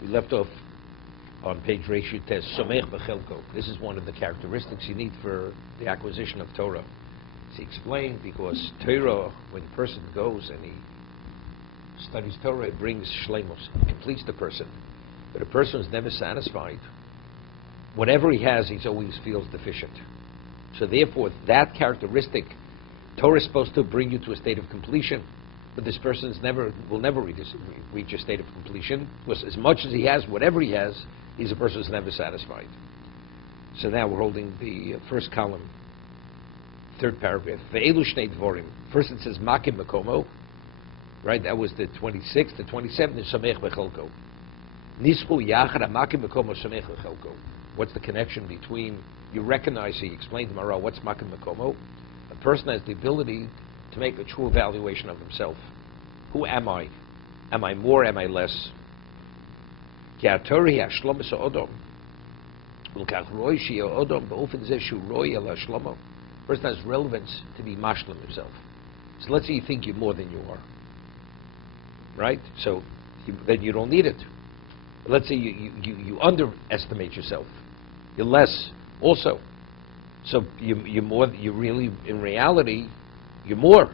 We left off on page Reishut Tes, Somech B'Chelko. This is one of the characteristics you need for the acquisition of Torah. He explained, because Torah, when a person goes and he studies Torah, it brings shleimus, it completes the person. But a person is never satisfied. Whatever he has, he always feels deficient. So therefore, that characteristic, Torah is supposed to bring you to a state of completion, but this person will never reach a state of completion, because as much as he has, whatever he has, he's a person who's never satisfied. So now we're holding the first column, third paragraph. Ve'elu shnei dvorim. First it says makim makomo, right? That was the 26th. The 27th is somech bechelko. Nischu yachad makim makomo somech bechelko. What's the connection between? You recognize, he explained to Mara, what's makim makomo? A person has the ability to make a true evaluation of himself. Who am I? Am I more? Am I less? Person has relevance to be mashlim himself. So let's say you think you're more than you are, right? So then you don't need it. Let's say you underestimate yourself. You're less also. So you're more. You really, in reality, you're more.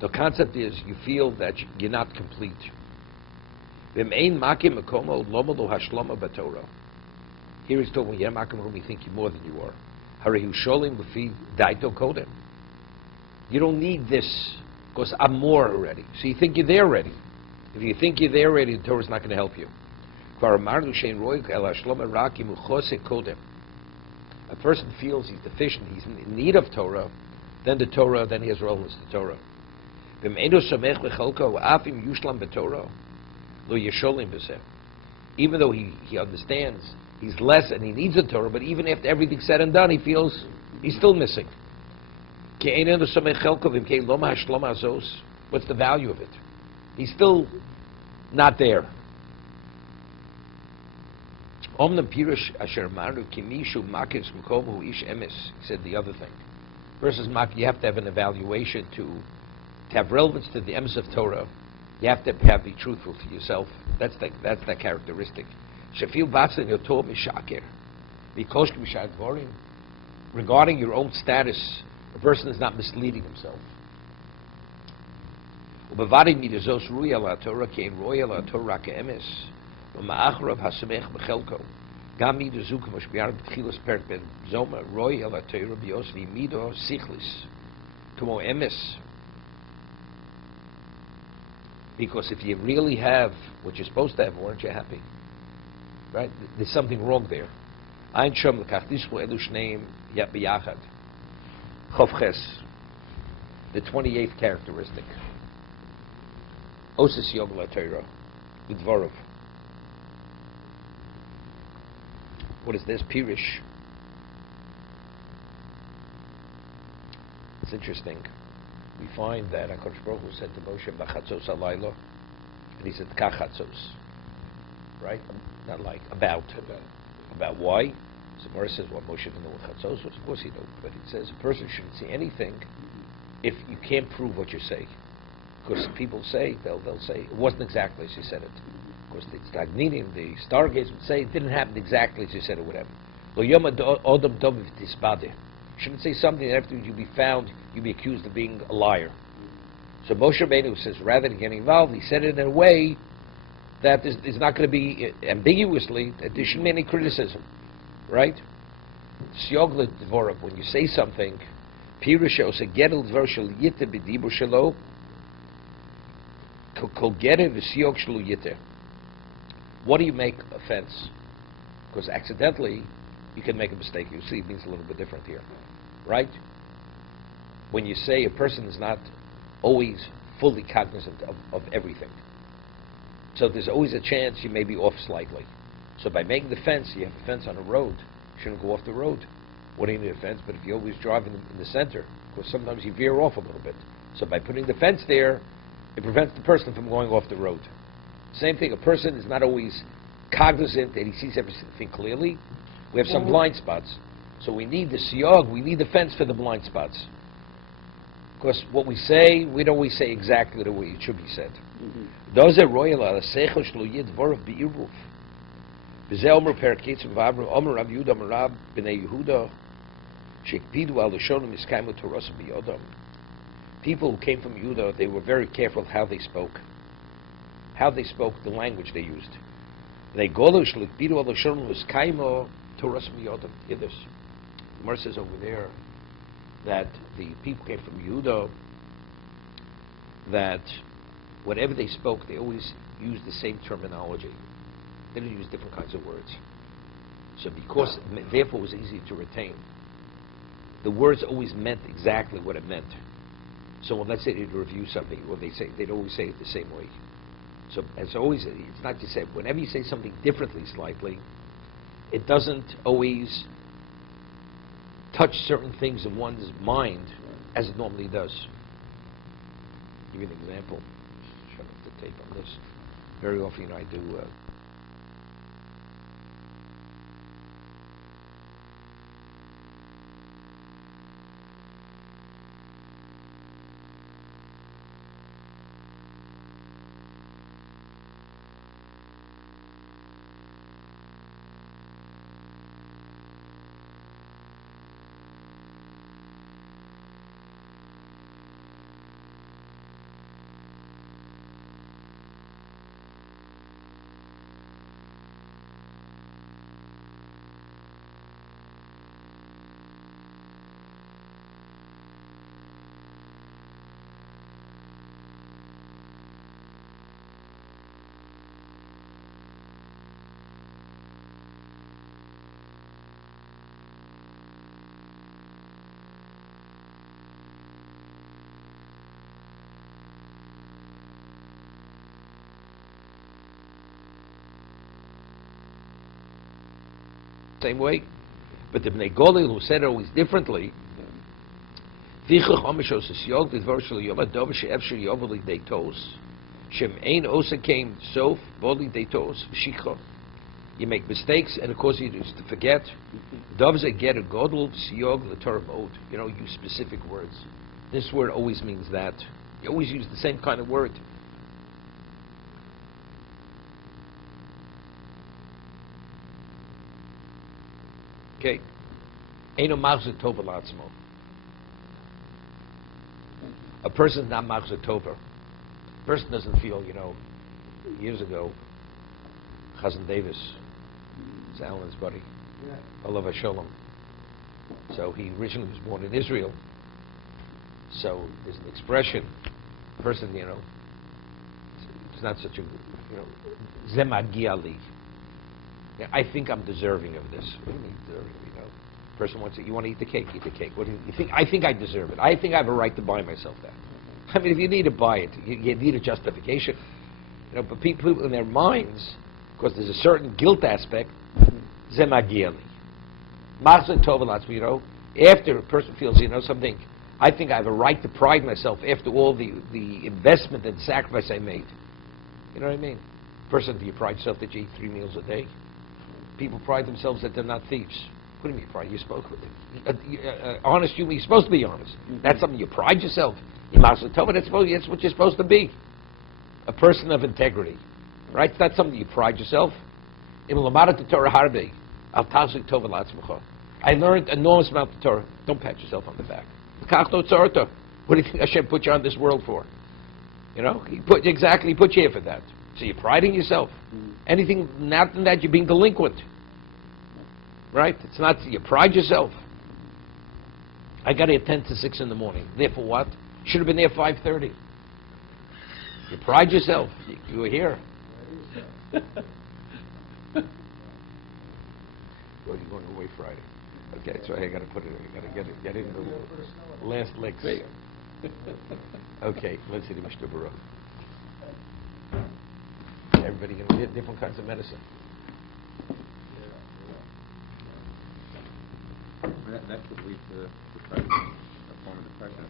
The concept is you feel that you're not complete. Here he's talking, you think you're more than you are. You don't need this, because I'm more already. So you think you're there already. If you think you're there already, the Torah's not going to help you. A person feels he's deficient, he's in need of Torah, then he has relevance to Torah. Even though he understands he's less and he needs the Torah, but even after everything's said and done, he feels he's still missing. What's the value of it? He's still not there. He said the other thing. Versus you have to have an evaluation to have relevance to the emes of Torah. You have to be truthful to yourself. That's that characteristic. Regarding your own status, a person is not misleading himself. Because if you really have what you're supposed to have, weren't you happy? Right? There's something wrong there. The 28th characteristic. Osis yom la Torah, b'dvarav. What is this? Pirish. It's interesting. We find that HaKadosh Baruch Hu said to Moshe, "Bachatzos halayla," and he said, "Kachatzos." Right? Not like about why? So Moshe says, "What Moshe didn't know what chatzos was?" Of course he knew, but it says a person shouldn't say anything if you can't prove what you say. Because people say they'll say it wasn't exactly as you said it. Of course, the Stagninim, the Stargates would say it didn't happen exactly as you said it would happen. You shouldn't say something that after you'll be accused of being a liar. So Moshe Rabbeinu says, rather than getting involved, he said it in a way that is not going to be ambiguously, that there shouldn't be any criticism. Right? When you say something, what do you make offense? Because accidentally, you can make a mistake. You see, it means a little bit different here. Right? When you say a person is not always fully cognizant of everything. So there's always a chance you may be off slightly. So by making the fence, you have a fence on a road. You shouldn't go off the road. What do you need a fence? But if you always drive in the center, because sometimes you veer off a little bit. So by putting the fence there, it prevents the person from going off the road. Same thing, a person is not always cognizant that he sees everything clearly. We have some blind spots. So we need the siyog, we need the fence for the blind spots. Because what we say, we don't always say exactly the way it should be said. Does it royal ala sechel shlo yid dvorav beiruf? B'zeh omer perketz v'avram omer Rav Yehuda omer Rab b'nei Yehuda shekpidu al l'shonim iskaimu toras b'yodam. People who came from Yehuda, they were very careful how they spoke. How they spoke, the language they used. They golu shekpidu al l'shonim iskaimu toras b'yodam. Hear this. The Gemara says over there that the people came from Yehuda, that whatever they spoke, they always used the same terminology. They didn't use different kinds of words. So because, therefore, it was easy to retain. The words always meant exactly what it meant. So when, let's say, they'd review something, or they'd always say it the same way. So as always, it's not just say, whenever you say something differently slightly, it doesn't always touch certain things in one's mind as it normally does. I'll give you an example. Shut off the tape on this. Very often I do. Same way, but the Bnei Golil who said it always differently. You make mistakes, and of course you used to forget. Use specific words. This word always means that. You always use the same kind of word. Okay. A person's not machzor tova. A person doesn't feel, years ago, Chazan Davis, it's Alan's buddy, Olav Shalom. So he originally was born in Israel. So there's an expression, a person, it's not such a, zemagiali. I think I'm deserving of this. What do you mean deserving? Person wants it. You want to eat the cake? Eat the cake. What do you think? I think I deserve it. I think I have a right to buy myself that. I mean, if you need to buy it, you need a justification. But people in their minds, because there's a certain guilt aspect, zemagieli. Machzor tova, after a person feels, something, I think I have a right to pride myself after all the investment and sacrifice I made. You know what I mean? Person, do you pride yourself that you eat 3 meals a day? People pride themselves that they're not thieves. What do you mean pride? You're supposed honest human. You're supposed to be honest. That's something you pride yourself. That's what you're supposed to be. A person of integrity, right? That's something you pride yourself. I learned enormous amount of Torah. Don't pat yourself on the back. What do you think Hashem put you on this world for? He put you here for that. So you're priding yourself. Anything not than that, you're being delinquent. Right? It's not, you pride yourself. I got here 10 to 6 in the morning. Therefore what? Should have been there 5:30. You pride yourself. You were here. Well, you're going away Friday. Okay, so I got to put it. I got to get into the last licks. Okay, let's see the Mishnah Baruch. Everybody going to get different kinds of medicine. That could lead to depression, a form of depression.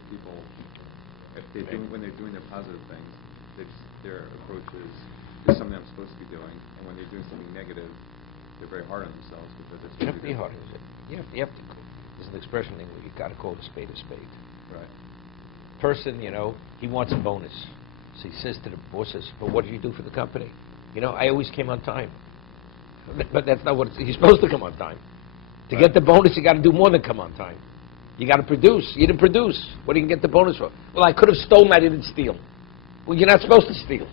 If people, when they're doing their positive things, their approach is, this is something I'm supposed to be doing, and when they're doing something negative, they're very hard on themselves because it's. You have to be hard on yourself. You have to. There's an expression in English: you got to call a spade a spade. Right. person, he wants a bonus. So he says to the bosses, "But what did you do for the company? I always came on time." But that's not what you're supposed to come on time. To get the bonus, you got to do more than come on time. You got to produce. You didn't produce. What do you get the bonus for? Well, I could have stolen. I didn't steal. Well, you're not supposed to steal.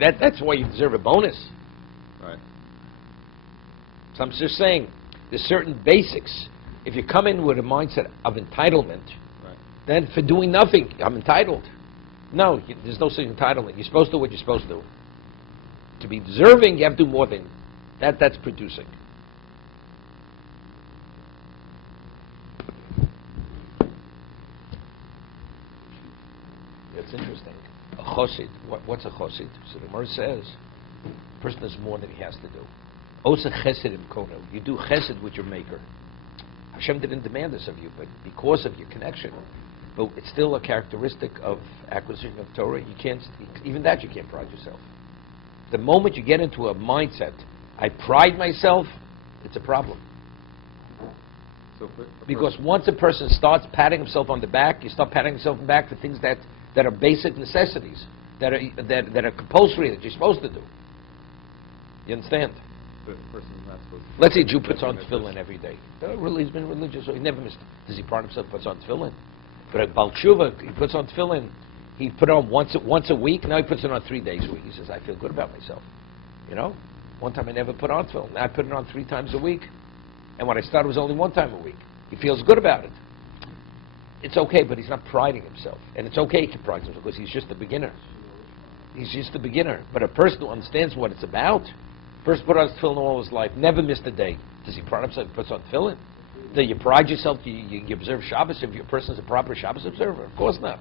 That's why you deserve a bonus. Right. So I'm just saying, there's certain basics. If you come in with a mindset of entitlement, right, then for doing nothing, I'm entitled. No, there's no such entitlement. You're supposed to do what you're supposed to do. To be deserving, you have to do more than that. That's producing. That's interesting. A chosid. What's a chosid? So the Gemara says, a person does more than he has to do. Osa chesed im kono. You do chesed with your maker. Hashem didn't demand this of you, but because of your connection. But it's still a characteristic of acquisition of Torah. You can't, even that you can't pride yourself. The moment you get into a mindset, I pride myself, it's a problem. So because once a person starts patting himself on the back, you start patting yourself on the back for things that are basic necessities, that are compulsory, that you're supposed to do. You understand? But the person's not supposed to. Let's say a Jew puts on tefillin every day. He's been religious, so he never missed. Does he pride himself puts on tefillin? But a Baal Tshuva, he puts on tefillin. He put it on once a week. Now he puts it on 3 days a week. He says, I feel good about myself. One time I never put on tefillin. Now I put it on 3 times a week. And when I started, it was only 1 time a week. He feels good about it. It's okay, but he's not priding himself. And it's okay to pride himself because he's just a beginner. He's just a beginner. But a person who understands what it's about, person put on tefillin all his life, never missed a day. Does he pride himself? He puts on tefillin. Do you pride yourself? You observe Shabbos if your person is a proper Shabbos observer? Of course not.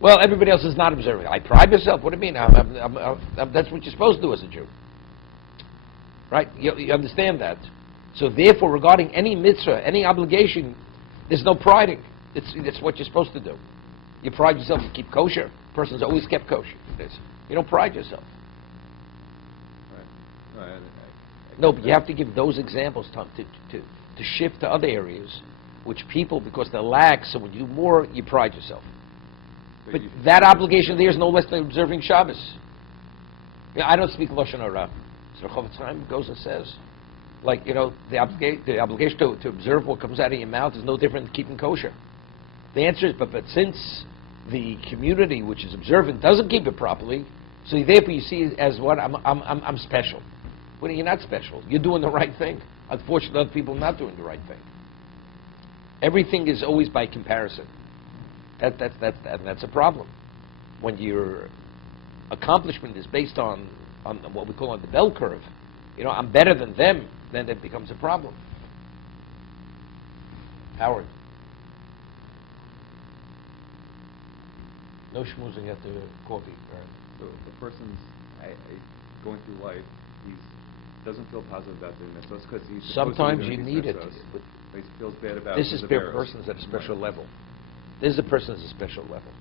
Well, everybody else is not observing. I pride myself. What do you mean? That's what you're supposed to do as a Jew. Right? You understand that. So therefore, regarding any mitzvah, any obligation, there's no priding. It's what you're supposed to do. You pride yourself to keep kosher. A person's always kept kosher. You don't pride yourself. Right. No, but you have to give those examples to shift to other areas, which people, because they're lax, so when you do more, you pride yourself. But that obligation there is no less than observing Shabbos. I don't speak Lashon Hara. So Chovot HaLevavos goes and says, the obligation to observe what comes out of your mouth is no different than keeping kosher. The answer is, but since the community which is observant doesn't keep it properly, so therefore you see it as what? I'm special. Well, you're not special. You're doing the right thing. Unfortunately, other people are not doing the right thing. Everything is always by comparison. That's a problem. When your accomplishment is based on what we call on the bell curve, I'm better than them, then it becomes a problem. Howard. No schmoozing at the coffee, right? So the person's going through life, he doesn't feel positive about doing mitzvahs because he's sometimes you need it. But he feels bad about this is a person's at a special level. This is a person at a special level.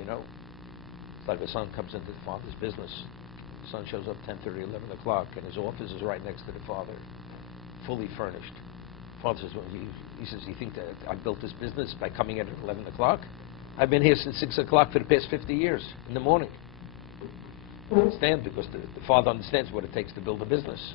It's like a son comes into the father's business. The son shows up 10:30, 11 o'clock, and his office is right next to the father, fully furnished. Father says, he says, you think that I built this business by coming in at 11 o'clock? I've been here since 6 o'clock for the past 50 years in the morning. Understand? Because the father understands what it takes to build a business.